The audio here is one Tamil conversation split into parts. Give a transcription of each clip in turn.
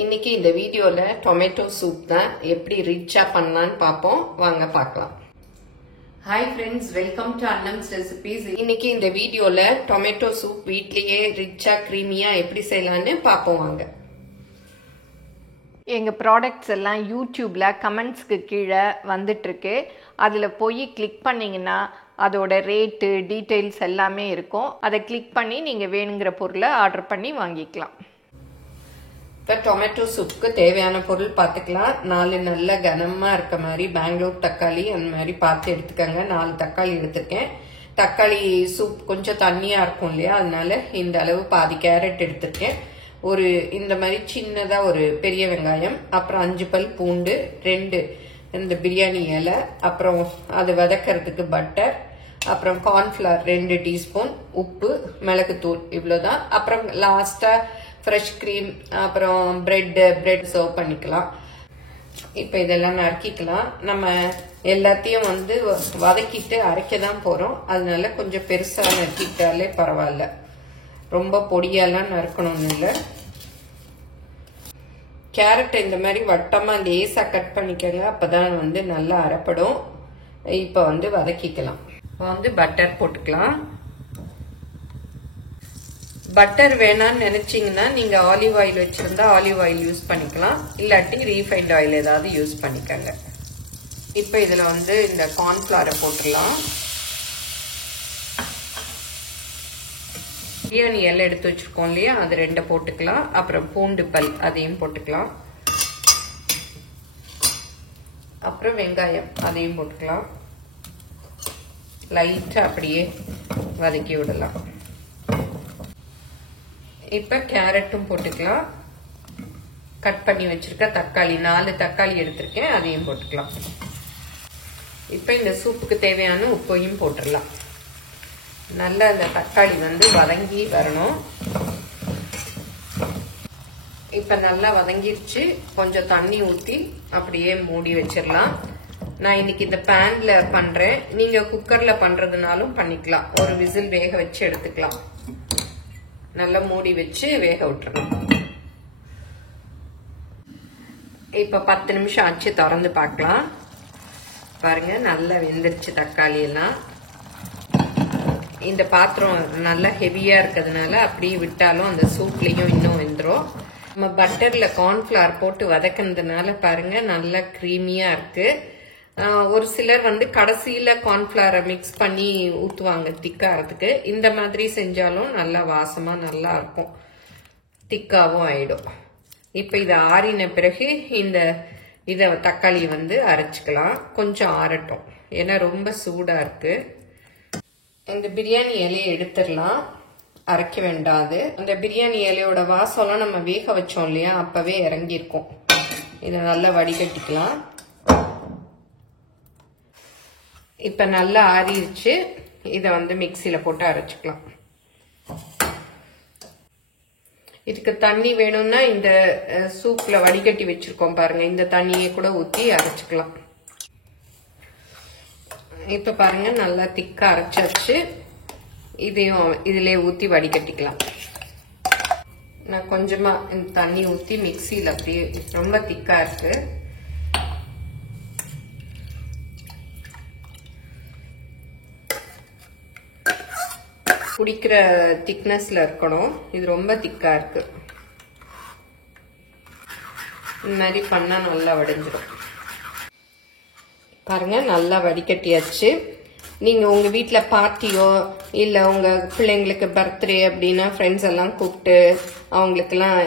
இன்னைக்கு இந்த வீடியோல டொமேட்டோ சூப் தான் எப்படி ரிச்சா பண்ணலாம்னு பாப்போம். வாங்க பார்க்கலாம். Hi friends, welcome to Annam's recipes. இன்னைக்கு இந்த வீடியோல டொமேட்டோ சூப் வீட்லயே ரிச்சா கிரீமியா எப்படி செய்யலாம்னு பாப்போம். வாங்க. எங்கள் ப்ராடக்ட்ஸ் எல்லாம் யூடியூப்பில் கமெண்ட்ஸ்க்கு கீழே வந்துட்டுருக்கு. அதில் போய் கிளிக் பண்ணிங்கன்னா அதோட ரேட்டு டீட்டெயில்ஸ் எல்லாமே இருக்கும். அதை கிளிக் பண்ணி நீங்கள் வேணுங்கிற பொருளை ஆர்டர் பண்ணி வாங்கிக்கலாம். இப்போ டொமேட்டோ சூப்புக்கு தேவையான பொருள் பார்த்துக்கலாம். 4 நல்ல கனமாக இருக்க மாதிரி பெங்களூர் தக்காளி அந்த மாதிரி பார்த்து எடுத்துக்கோங்க. 4 தக்காளி எடுத்துருக்கேன். தக்காளி சூப் கொஞ்சம் தண்ணியாக இருக்கும் இல்லையா, அதனால இந்த அளவு பாதி கேரட் எடுத்துருக்கேன். ஒரு இந்த மாதிரி சின்னதாக ஒரு பெரிய வெங்காயம், அப்புறம் 5 பல் பூண்டு, 2 இந்த பிரியாணி இலை, அப்புறம் அது வதக்கிறதுக்கு பட்டர், அப்புறம் கார்ன்ஃப்ளவர் 2 டீஸ்பூன், உப்பு, மிளகுத்தூள், இவ்வளோதான். அப்புறம் லாஸ்ட்டாக ஃப்ரெஷ் க்ரீம், அப்புறம் பிரெட் சர்வ் பண்ணிக்கலாம். இப்போ இதெல்லாம் நறுக்கிக்கலாம். நம்ம எல்லாத்தையும் வதக்கிட்டு அரைக்க தான் போகிறோம். அதனால கொஞ்சம் பெருசாக நறுக்கிட்டாலே பரவாயில்ல, ரொம்ப பொடியெல்லாம் நறுக்கணும்னு இல்லை. கேரட்டை இந்த மாதிரி வட்டமாக லேசாக கட் பண்ணிக்கோங்க, அப்போதான் நல்லா அரைப்படும். இப்போ வதக்கிக்கலாம். இப்போ பட்டர் போட்டுக்கலாம். பட்டர் வேணான்னு நினைச்சீங்கன்னா நீங்க ஆலிவ் ஆயில் வச்சிருந்தா ஆலிவ் ஆயில் யூஸ் பண்ணிக்கலாம், இல்லாட்டி ரீஃபைண்ட் ஆயில் ஏதாவது யூஸ் பண்ணிக்கோங்க. இப்போ இதுல இந்த கார்ன்ஃபிளவரை போட்டுடலாம். பிரியாணி எல்லாம் எடுத்து வச்சிருக்கோம் இல்லையா, அது 2 போட்டுக்கலாம். அப்புறம் பூண்டு பல் அதையும் போட்டுக்கலாம். அப்புறம் வெங்காயம் அதையும் போட்டுக்கலாம். லைட்டா அப்படியே வதக்கி விடலாம். இப்ப கேரட்டும் போட்டுக்கலாம். கட் பண்ணி வச்சிருக்க தக்காளி 4 தக்காளி எடுத்திருக்கேன், அதையும் போட்டுக்கலாம். இப்ப இந்த சூப்புக்கு தேவையான உப்பையும் போட்டுடலாம். நல்லா அந்த தக்காளி வதங்கி வரணும். இப்ப நல்லா வதங்கிருச்சு. கொஞ்சம் தண்ணி ஊத்தி அப்படியே மூடி வச்சிடலாம். நான் இன்னைக்கு இந்த பேன்ல பண்றேன், நீங்க குக்கர்ல பண்றதுனாலும் பண்ணிக்கலாம். ஒரு விசில் வேக வச்சு எடுத்துக்கலாம். நல்லா மூடி வச்சு வேக விட்டுறணும். இப்ப 10 நிமிஷம் ஆச்சு, திறந்து பார்க்கலாம். பாருங்க, நல்லா வெந்துருச்சு தக்காளி எல்லாம். இந்த பாத்திரம் நல்லா ஹெவியா இருக்கிறதுனால அப்படியே விட்டாலும் அந்த சூப்லயும் இன்னும் வெந்துரும். நம்ம பட்டர்ல கார்ன்ஃபிளவர் போட்டு வதக்கினதுனால பாருங்க நல்லா கிரீமியா இருக்கு. ஒரு சிலர் கடைசியில கார்ன்ஃபிளவரை மிக்ஸ் பண்ணி ஊத்துவாங்க திக்காகிறதுக்கு. இந்த மாதிரி செஞ்சாலும் நல்லா வாசமா நல்லா இருக்கும், திக்காவும் ஆயிடும். இப்ப இதை ஆறின பிறகு இத தக்காளி அரைச்சுக்கலாம். கொஞ்சம் ஆறட்டும், ஏன்னா ரொம்ப சூடா இருக்கு. இந்த பிரியாணி இலையை எடுத்துடலாம், அரைக்க வேண்டாது. அந்த பிரியாணி இலையோட வாசம்லாம் நம்ம வேக வச்சோம் இல்லையா, அப்பவே இறங்கியிருக்கும். இதை நல்லா வடிகட்டிக்கலாம். இப்ப நல்லா ஆறிடுச்சு. இத மிக்சியில போட்டு அரைச்சுக்கலாம். இதுக்கு தண்ணி வேணும்னா இந்த சூப்ல வடிகட்டி வச்சிருக்கோம் பாருங்க, இந்த தண்ணியை கூட ஊத்தி அரைச்சுக்கலாம். இப்ப பாருங்க நல்லா திக்கா அரைச்சாச்சு. இதையும் இதுலயே ஊத்தி வடிகட்டிக்கலாம். நான் கொஞ்சமா இந்த தண்ணி ஊத்தி மிக்சியில அப்படியே, ரொம்ப திக்கா இருக்கு. குடிக்கிற திக்னஸ்ல இருக்கணும், இது ரொம்ப திக்கா இருக்கு. இந்த மாதிரி பண்ணா நல்லா வடிஞ்சிடும். பாருங்க நல்லா வடிகட்டியாச்சு. நீங்க உங்க வீட்டுல பார்ட்டியோ இல்ல உங்க பிள்ளைங்களுக்கு பர்த்டே அப்படின்னா ஃப்ரெண்ட்ஸ் எல்லாம் கூப்பிட்டு அவங்களுக்கெல்லாம்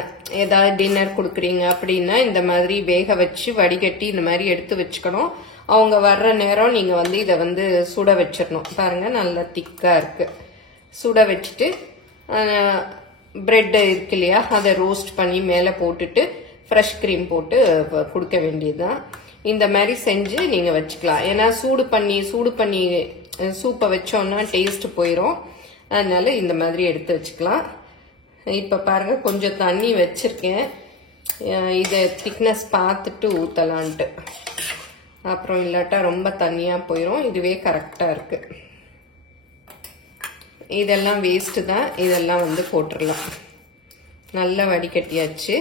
ஏதாவது டின்னர் கொடுக்குறீங்க அப்படின்னா இந்த மாதிரி வேக வச்சு வடிகட்டி இந்த மாதிரி எடுத்து வச்சுக்கணும். அவங்க வர்ற நேரம் நீங்க இதை சுட வச்சிடணும். பாருங்க நல்லா திக்கா இருக்கு. சுட வச்சுட்டு பிரெட் இருக்கு இல்லையா, அதை ரோஸ்ட் பண்ணி மேலே போட்டுட்டு ஃப்ரெஷ் க்ரீம் போட்டு கொடுக்க வேண்டியதுதான். இந்த மாதிரி செஞ்சு நீங்க வச்சுக்கலாம். ஏன்னா சூடு பண்ணி சூப்பை வச்சோம்னா டேஸ்ட் போயிடும். அதனால இந்த மாதிரி எடுத்து வச்சுக்கலாம். இப்ப பாருங்க கொஞ்சம் தண்ணி வச்சிருக்கேன். இதை திக்னஸ் பார்த்துட்டு ஊத்தலான்ட்டு, அப்புறம் இல்லாட்டா ரொம்ப தண்ணியா போயிடும். இதுவே கரெக்டா இருக்கு. இதெல்லாம் வேஸ்ட் தான், இதெல்லாம் வந்து போட்டுடலாம். நல்லா வடிகட்டியாச்சு.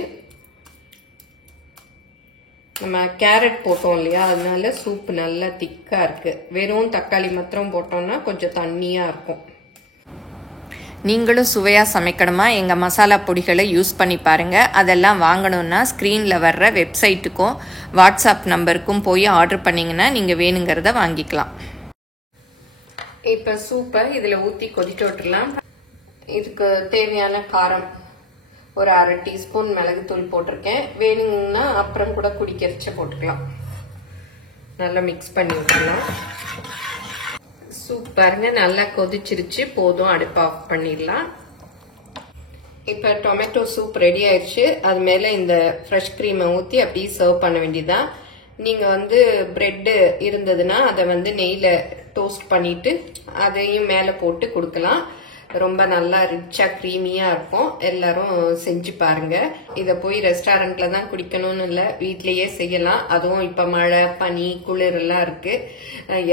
நம்ம கேரட் போட்டோம் இல்லையா, அதனால சூப் நல்லா திக்கா இருக்கு. வெறும் தக்காளி மாத்திரம் போட்டோம்னா கொஞ்சம் தண்ணியா இருக்கும். நீங்களும் சுவையாக சமைக்கணுமா எங்கள் மசாலா பொடிகளை யூஸ் பண்ணி பாருங்கள். அதெல்லாம் வாங்கணுன்னா ஸ்க்ரீனில் வர்ற வெப்சைட்டுக்கும் வாட்ஸ்அப் நம்பருக்கும் போய் ஆர்டர் பண்ணிங்கன்னா நீங்கள் வேணுங்கிறத வாங்கிக்கலாம். இப்போ சூப்பை இதில் ஊற்றி கொதிக்க விட்டுடலாம். இதுக்கு தேவையான காரம் ஒரு 1/2 டீஸ்பூன் மிளகுத்தூள் போட்டிருக்கேன். வேணுங்கன்னா அப்புறம் கூட குடிக்கரிச்ச போட்டுக்கலாம். நல்லா மிக்ஸ் பண்ணி விட்டுலாம். சூப் பாருங்க நல்லா கொதிச்சிருச்சு, போதும், அடுப்பு ஆஃப் பண்ணிடலாம். இப்போ டொமேட்டோ சூப் ரெடி ஆயிடுச்சு. அது மேலே இந்த ஃப்ரெஷ் க்ரீமை ஊற்றி அப்படியே சர்வ் பண்ண வேண்டியதான். நீங்கள் வந்து பிரெட்டு இருந்ததுன்னா அதை வந்து நெய்யில் டோஸ்ட் பண்ணிட்டு அதையும் மேலே போட்டு கொடுக்கலாம். ரொம்ப நல்லா ரிச்சா க்ரீமியா இருக்கும். எல்லாரும் செஞ்சு பாருங்க. இதை போய் ரெஸ்டாரண்ட்ல தான் குடிக்கணும்னு இல்லை, வீட்லயே செய்யலாம். அதுவும் இப்ப மழை பனி குளிர் எல்லாம் இருக்கு,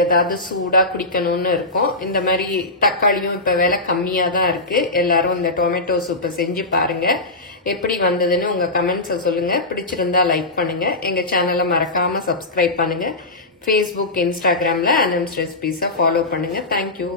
ஏதாவது சூடா குடிக்கணும்னு இருக்கும். இந்த மாதிரி தக்காளியும் இப்ப விலை கம்மியா தான் இருக்கு. எல்லாரும் இந்த டொமேட்டோ சூப்பை செஞ்சு பாருங்க. எப்படி வந்ததுன்னு உங்க கமெண்ட்ஸை சொல்லுங்க. பிடிச்சிருந்தா லைக் பண்ணுங்க. எங்க சேனலை மறக்காம சப்ஸ்கிரைப் பண்ணுங்க. Facebook, Instagramல அனம்ஸ் ரெசிபீஸை ஃபாலோ பண்ணுங்க. தேங்க்யூ.